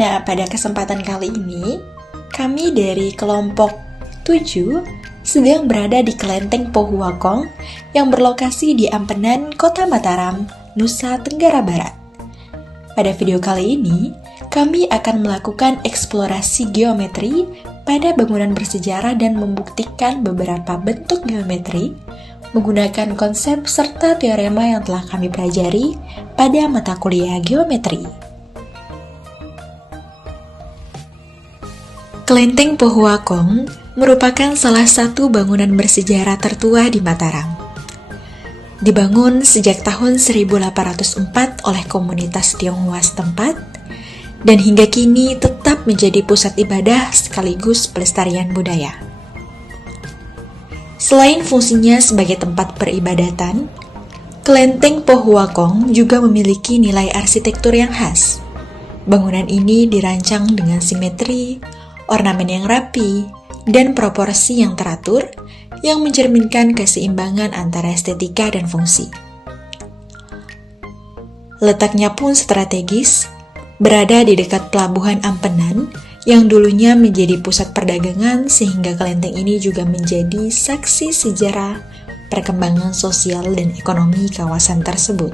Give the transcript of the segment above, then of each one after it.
Nah, pada kesempatan kali ini, kami dari kelompok 7 sedang berada di Kelenteng Pohuwakong yang berlokasi di Ampenan, Kota Mataram, Nusa Tenggara Barat. Pada video kali ini, kami akan melakukan eksplorasi geometri pada bangunan bersejarah dan membuktikan beberapa bentuk geometri menggunakan konsep serta teorema yang telah kami pelajari pada mata kuliah geometri. Kelenteng Pohuwakong merupakan salah satu bangunan bersejarah tertua di Mataram. Dibangun sejak tahun 1804 oleh komunitas Tionghoa setempat, dan hingga kini tetap menjadi pusat ibadah sekaligus pelestarian budaya. Selain fungsinya sebagai tempat peribadatan, Kelenteng Pohuwakong juga memiliki nilai arsitektur yang khas. Bangunan ini dirancang dengan simetri, ornamen yang rapi, dan proporsi yang teratur yang mencerminkan keseimbangan antara estetika dan fungsi. Letaknya pun strategis, berada di dekat pelabuhan Ampenan yang dulunya menjadi pusat perdagangan, sehingga kelenteng ini juga menjadi saksi sejarah perkembangan sosial dan ekonomi kawasan tersebut.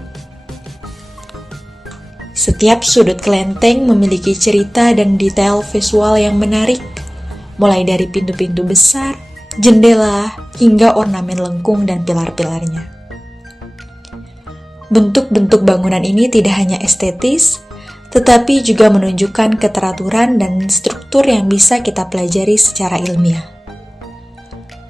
Setiap sudut kelenteng memiliki cerita dan detail visual yang menarik, mulai dari pintu-pintu besar, jendela, hingga ornamen lengkung dan pilar-pilarnya. Bentuk-bentuk bangunan ini tidak hanya estetis, tetapi juga menunjukkan keteraturan dan struktur yang bisa kita pelajari secara ilmiah.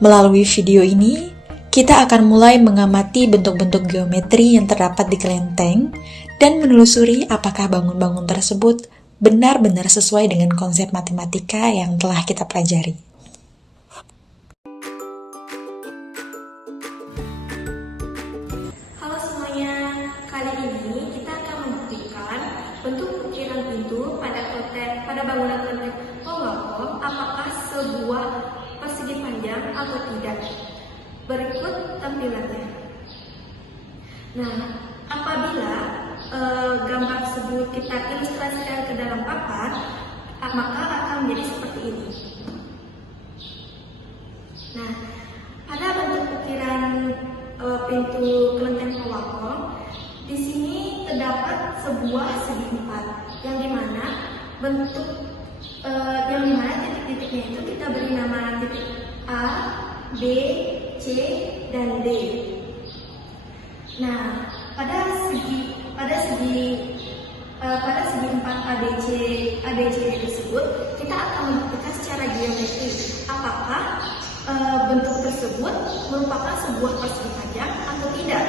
Melalui video ini, kita akan mulai mengamati bentuk-bentuk geometri yang terdapat di kelenteng dan menelusuri apakah bangun-bangun tersebut benar-benar sesuai dengan konsep matematika yang telah kita pelajari. Halo semuanya, kali ini kita akan membuktikan bentuk ukiran pintu pada bangunan kelenteng Pohuwakong apakah sebuah persegi panjang atau tidak. Berikut tampilannya. Nah, apabila gambar tersebut kita ilustrasikan ke dalam papan, maka akan menjadi seperti ini. Nah, pada bentuk ukiran pintu kelenteng Pohuwakong, di sini terdapat sebuah segi empat, yang dimana titik-titiknya itu kita beri nama titik A, B, C, dan D. Nah, pada segi empat ABC tersebut, kita akan membuktikan secara geometri apakah bentuk tersebut merupakan sebuah persegi panjang atau tidak.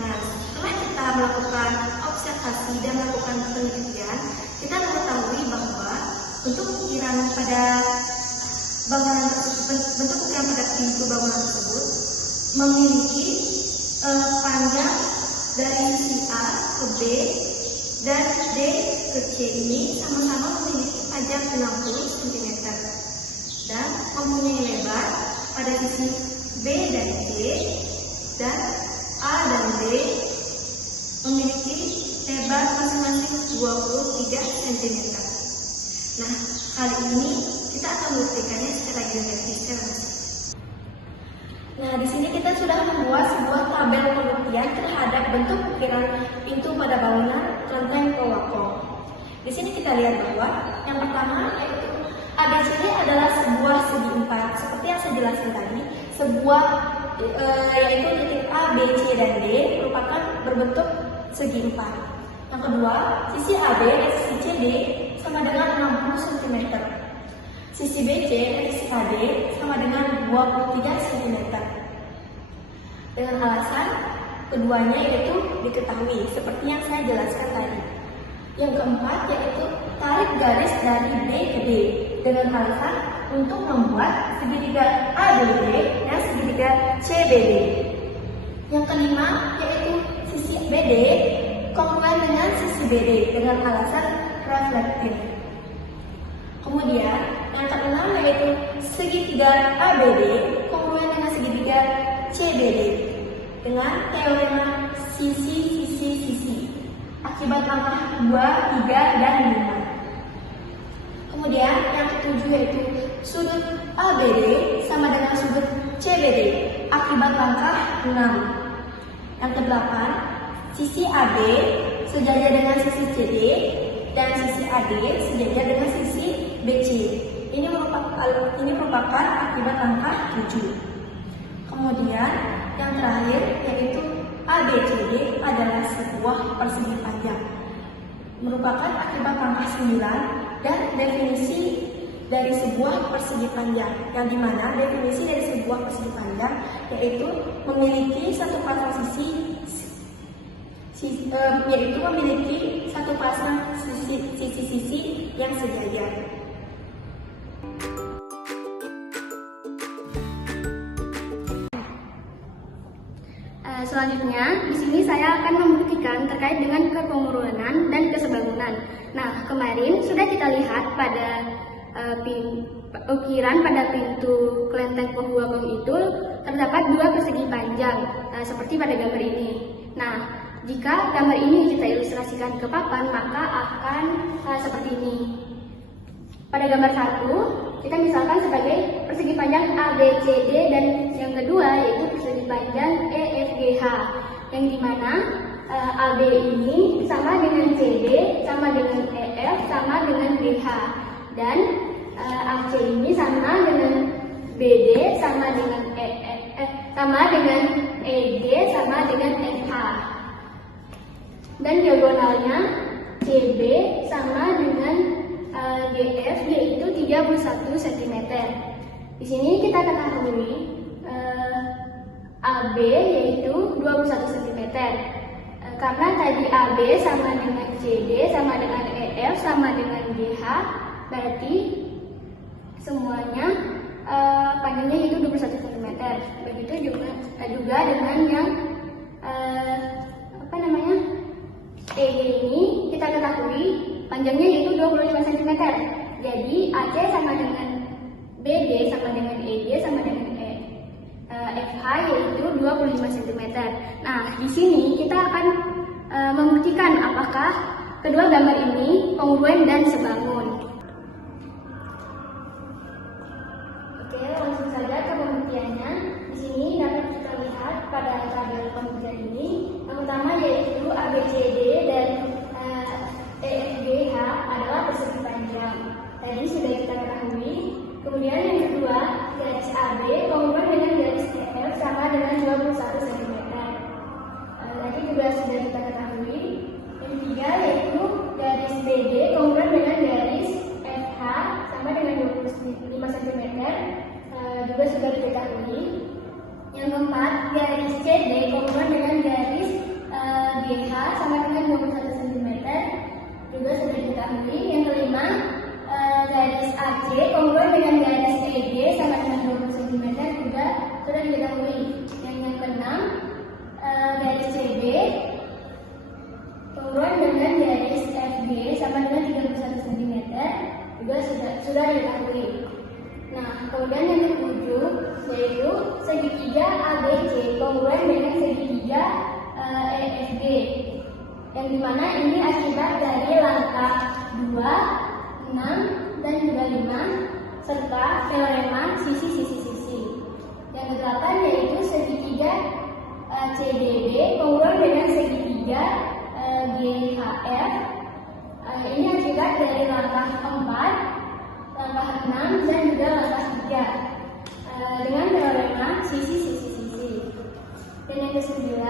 Nah, setelah kita melakukan observasi dan melakukan penelitian, kita mengetahui bahwa bentuk ukiran pada pintu bangunan tersebut memiliki panjang dari sisi A ke B dan D ke C ini sama-sama memiliki panjang 60 cm dan mempunyai lebar pada sisi B dan C, dan A dan D memiliki lebar masing-masing 23 cm. Nah, kali ini kita akan membuktikannya secara geometris. Nah, di sini kita sudah membuat sebuah tabel pembuktian terhadap bentuk ukiran pintu pada bangunan kelenteng Pohuwakong. Di sini kita lihat bahwa yang pertama yaitu ABCD adalah sebuah segi empat, seperti yang saya jelaskan tadi, yaitu titik A, B, C, dan D merupakan berbentuk segi empat. Yang kedua, sisi AB dan sisi CD sama dengan 60 cm. Sisi BC dan sisi AD sama dengan 23 cm. Dengan alasan keduanya yaitu diketahui, seperti yang saya jelaskan tadi. Yang keempat yaitu tarik garis dari B ke D dengan alasan untuk membuat segitiga ADD dan segitiga CBD. Yang kelima yaitu sisi BD kongruen dengan sisi BD dengan alasan reflektif. Kemudian yang keenam yaitu segitiga ABD kongruen dengan segitiga CBD dengan teorema sisi-sisi-sisi akibat langkah 2, 3, dan 5. Kemudian yang ketujuh yaitu sudut ABD sama dengan sudut CBD akibat langkah 6. Yang kedelapan, sisi AB sejajar dengan sisi CD dan sisi AD sejajar dengan sisi BC. Ini merupakan akibat langkah 7. Kemudian yang terakhir yaitu ABCD adalah sebuah persegi panjang. Merupakan akibat langkah 9 dan definisi dari sebuah persegi panjang, yang dimana definisi dari sebuah persegi panjang yaitu memiliki satu pasang sisi-sisi yang sejajar. Selanjutnya, di sini saya akan membuktikan terkait dengan kepengurunan dan kesebangunan. Nah, kemarin sudah kita lihat pada ukiran pada pintu kelenteng Pohuwakong itu terdapat dua persegi panjang, seperti pada gambar ini. Nah, jika gambar ini kita ilustrasikan ke papan, maka akan seperti ini. Pada gambar 1, kita misalkan sebagai persegi panjang ABCD dan yang kedua yaitu persegi panjang EFGH, yang dimana AB ini sama dengan CD, sama dengan EF, sama dengan GH, dan AC ini sama dengan BD, sama dengan EG, sama dengan FH. Dan diagonalnya CB sama dengan GF yaitu 31 cm. Di sini kita ketahui AB yaitu 21 cm. Karena tadi AB sama dengan CD sama dengan EF sama dengan GH, berarti semuanya panjangnya itu 21 cm. Begitu juga dengan yang EG ini kita ketahui panjangnya yaitu 25 cm. Jadi AC sama dengan BD sama dengan EG sama dengan FH yaitu 25 cm. Nah, di sini kita akan membuktikan apakah kedua gambar ini kongruen dan sebangun. Oke, langsung saja ke pembuktiannya. Di sini dapat kita lihat pada tabel pembuktian ini, yang pertama yaitu ABCD dan EFGH adalah persegi panjang. Tadi sudah kita ketahui. Kemudian yang kedua, garis AB kongruen dengan garis EF sama dengan 21 cm. Tadi juga sudah kita ketahui. Yang ketiga yaitu garis BD kongruen dengan garis FH sama dengan 25 cm. Juga sudah diketahui. Yang keempat, garis CD kongruen dengan garis GH sama dengan 21 cm. Juga sudah diketahui. Yang kelima, garis AC kongruen dengan garis EG sama dengan 20 cm juga sudah diketahui. Yang keenam, garis CB kongruen dengan garis FG sama dengan 31 cm juga sudah diketahui. Nah, kemudian yang ketujuh yaitu segitiga ABC kongruen dengan segitiga EFG, yang dimana ini akibat dari langkah 2, 6, dan juga 5 serta teorema sisi-sisi. Yang kedelapan yaitu segitiga CDB kongruen dengan segitiga GHF. Ini akibat dari langkah 4, langkah 6, dan juga langkah 3 dengan teorema sisi-sisi. Dan yang ke-9,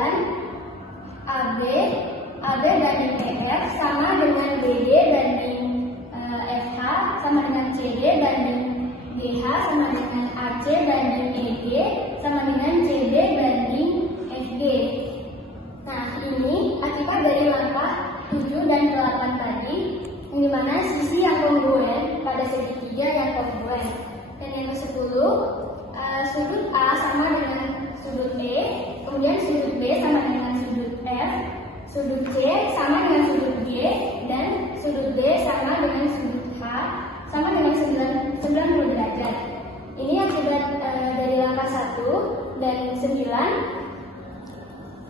AB banding EF sama dengan BD banding FH sama dengan CD banding GH sama dengan AC banding EG sama dengan CD banding FG. Nah, ini akibat dari langkah 7 dan 8 tadi, yang dimana sisi yang kongruen pada segitiga yang kongruen. Dan yang ke-10, sudut A sama dengan sudut E, kemudian sudut B sama dengan sudut F, sudut C sama dengan sudut G, dan sudut D sama dengan sudut H sama dengan 90 derajat. Ini akibat dari langkah 1 dan 9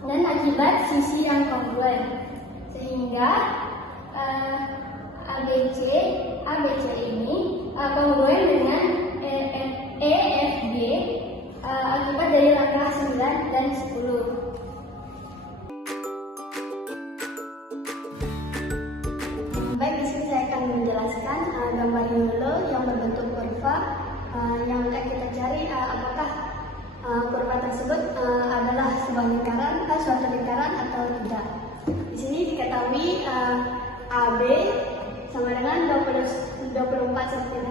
dan akibat sisi yang kongruen, sehingga ABC ini kongruen dengan EFG akibat dari langkah 9 dan 10. Baik, di sini saya akan menjelaskan gambar Yolo yang berbentuk kurva yang akan kita cari apakah kurva tersebut adalah sebuah lingkaran, suatu lingkaran atau tidak. Di sini diketahui AB sama dengan 24 cm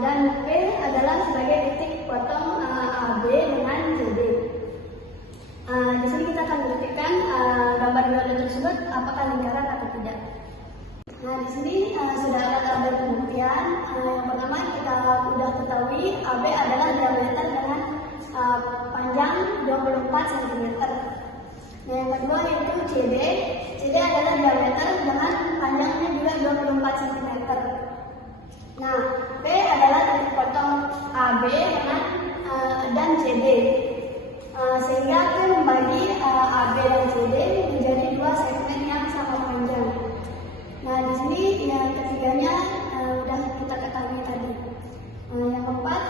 dan P adalah sebagai titik potong AB dengan CD. Di sini kita akan buktikan gambar Yolo tersebut apakah lingkaran atau tidak. Nah, di sini sudah ada pembuktian. Yang pertama kita sudah ketahui AB adalah diameter dengan panjang 24 cm. Nah, yang kedua yaitu CD adalah diameter dengan panjangnya juga 24 cm. Nah, P adalah titik potong AB dan CD. Sehingga P membagi AB dan CD menjadi dua segmen yang sama panjang. Nah, di sini yang ketiganya sudah kita ketahui tadi. Yang keempat,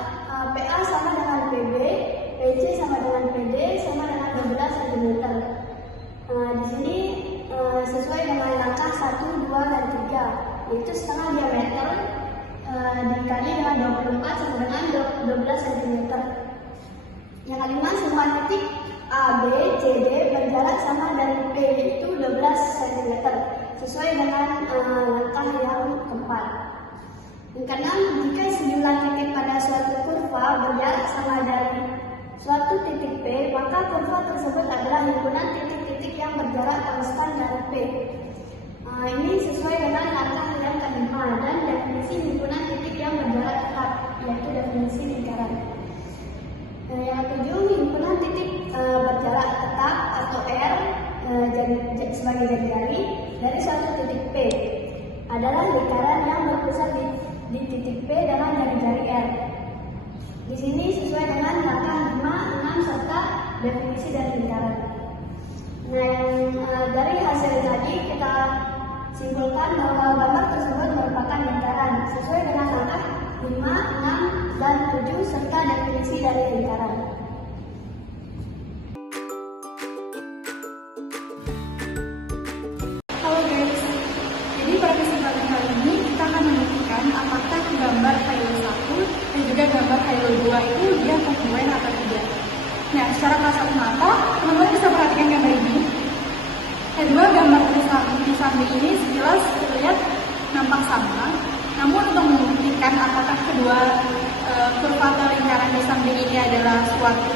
PA sama dengan PB, PC sama dengan PD, sama dengan 12 cm. Di sini sesuai dengan langkah 1, 2, dan 3, yaitu setengah diameter dikali dengan 24 sama dengan 12 cm. Yang kelima, semua titik AB, CD berjarak sama dari P, yaitu 12 cm, sesuai dengan langkah yang keempat. Yang keenam, jika sejumlah titik pada suatu kurva berjarak sama dari suatu titik P, maka kurva tersebut adalah himpunan titik-titik yang berjarak konstan dari P. Ini sesuai dengan langkah yang kelima dan definisi himpunan titik yang berjarak tetap, yaitu definisi lingkaran. Yang ketujuh, himpunan titik berjarak tetap atau R sebagai jari-jari dari suatu titik P adalah lingkaran yang berpusat di titik P dengan jari-jari R. Di sini sesuai dengan langkah 5, 6 serta definisi dari lingkaran. Nah, dari hasil tadi kita simpulkan bahwa gambar tersebut merupakan lingkaran sesuai dengan langkah 5, 6, dan 7 serta definisi dari lingkaran. Halo guys, jadi pada kesempatan kali ini kita akan membuktikan apakah gambar Hilo 1 dan juga gambar Hilo 2 itu dia kongruen atau tidak. Nah, secara kasat mata, teman-teman bisa perhatikan gambar ini. Kedua gambar di samping ini sekilas terlihat nampak sama. Namun untuk membuktikan apakah kedua kurva atau lingkaran di samping ini adalah suatu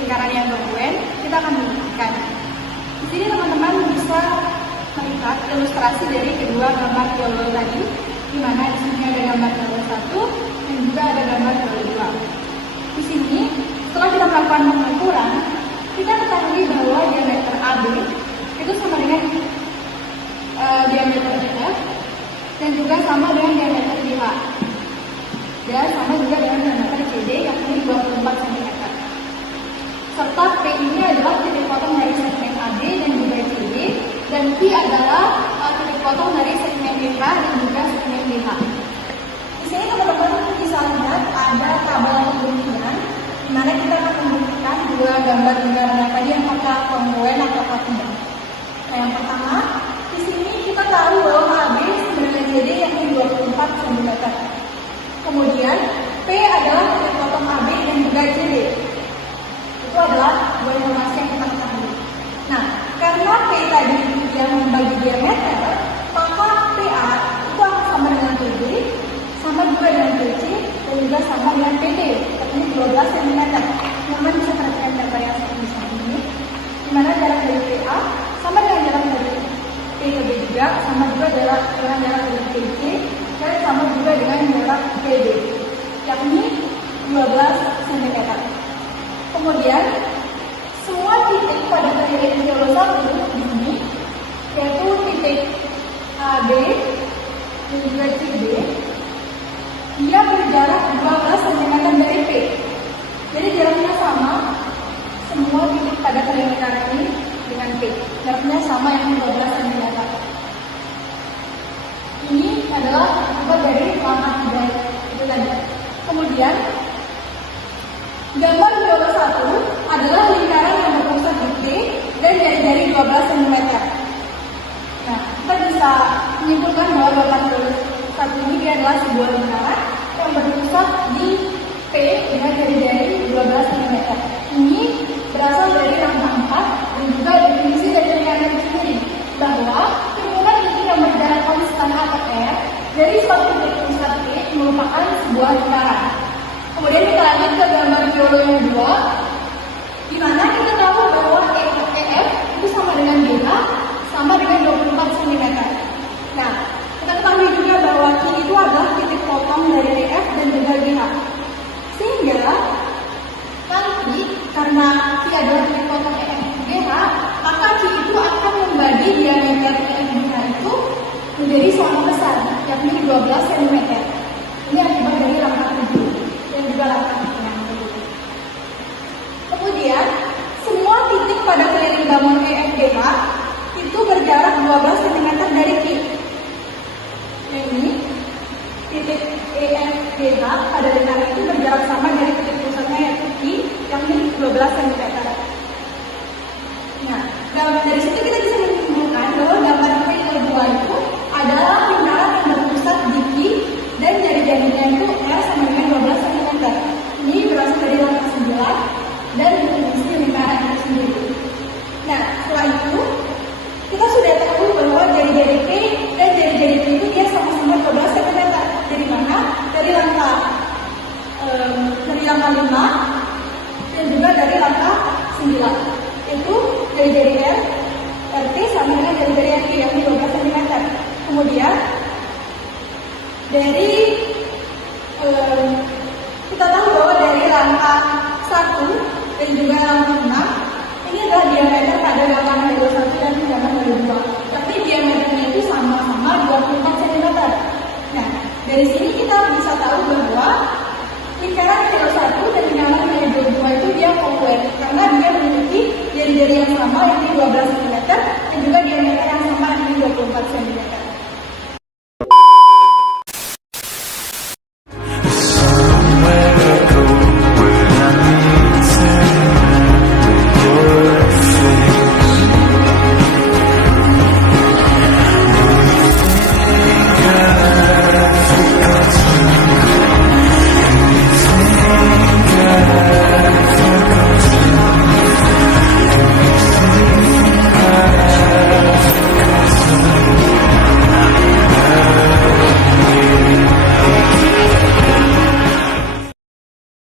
lingkaran yang kongruen, kita akan membuktikan. Di sini teman-teman bisa melihat ilustrasi dari kedua gambar Yolo tadi, di mana di sini ada gambar Yolo 1 dan juga ada gambar Yolo 2. Di sini setelah kita melakukan pengukuran, kita ketahui bahwa diameter AB itu sama dengan diameter DF dan juga sama dengan diameter DH dan sama juga dengan diameter CD yang ini 24 cm. Serta P ini adalah titik potong dari segmen AB dan juga CD, dan Q adalah titik potong dari segmen DH dan juga segmen DH. Di sini teman-teman bisa lihat ada tabel pembuktian di mana kita akan membuktikan dua gambar lingkaran tadi apakah kongruen atau tidak. Nah, yang pertama, di sini kita tahu bahwa AB dengan CD yang 24 cm. Kemudian P adalah titik potong AB dan juga CD. Itu adalah dua informasi yang kita ketahui. Nah, karena P tadi yang membagi diameter, maka PA itu akan sama dengan PB, sama juga dengan PC, dan juga sama dengan PD, artinya 12 cm. Teman-teman bisa perhatikan gambar yang seperti ini, di mana jarak dari PA sama dengan jarak dari P ke B juga, sama juga dengan jarak dari PC, dan sama juga dengan jarak PD, yakni 12 cm. Kemudian, semua titik pada garis Yolo 1 di sini, yaitu titik AB dan juga CD, dia berjarak 12 cm dari P. Jadi jaraknya sama, semua titik pada lingkaran ini dengan P. Jaraknya sama yang 12 cm. Ini adalah akibat dari langkah Kemudian gambar viola 1 adalah lingkaran yang berpusat di P dan jari-jari 12 cm. Nah, kita bisa menyimpulkan bahwa gambar viola 1 ini dia adalah sebuah lingkaran yang berpusat di P dengan jari-jari 12 cm. Ini berasal dari rangka 4 dan juga definisi dari lingkaran itu sendiri, bahwa kerumunan inti yang berjarak konstan atau R dari suatu titik pusat P merupakan sebuah lingkaran. Kemudian kita lanjut ke gambar viola yang kedua, di mana kita tahu bahwa EF itu sama dengan GH sama dengan 24 cm. Nah, kita ketahui juga bahwa Q itu adalah titik potong dari EF dan juga GH. Sehingga nanti karena Q adalah titik potong EF GH, maka Q itu akan membagi diameter EF GH itu menjadi sama besar, yakni 12 cm. Ini akibat dari rangka 7 dan juga rangka yang kedua. Kemudian, semua titik pada keliling bangun EFGH itu berjarak 12 cm dari Q. Ini titik EFGH pada lingkaran itu berjarak sama dari titik pusatnya yaitu Q, yakni 12 cm. Nah, dari situ kita bisa menyimpulkan bahwa gambar P2 itu adalah lingkaran yang berpusat di Q dan jari-jarinya itu R sama dengan 12 cm. Ini berasal dari rangka 9 dan definisi lingkaran itu sendiri. Nah, setelah itu kita sudah tahu bahwa jari-jari P dan jari-jari Q itu dia sama-sama 12 cm. Dari mana? Dari rangka 5 dan juga dari rangka 9. Itu jari-jari R, RT sama dengan jari-jari RQ yang 12 cm. Kemudian dari kita tahu bahwa dari rangka 1 dan juga rangka 6 ini adalah diameter pada gambar Halo 1 dan gambar Halo 2. Tapi diameternya itu sama-sama 24 cm. Nah, dari sini kita bisa tahu bahwa lingkaran Halo 1 dan lingkaran Halo 2 itu dia konver karena dia memiliki jari-jari yang sama yakni 12 cm dan juga diameter yang sama yakni 24 cm.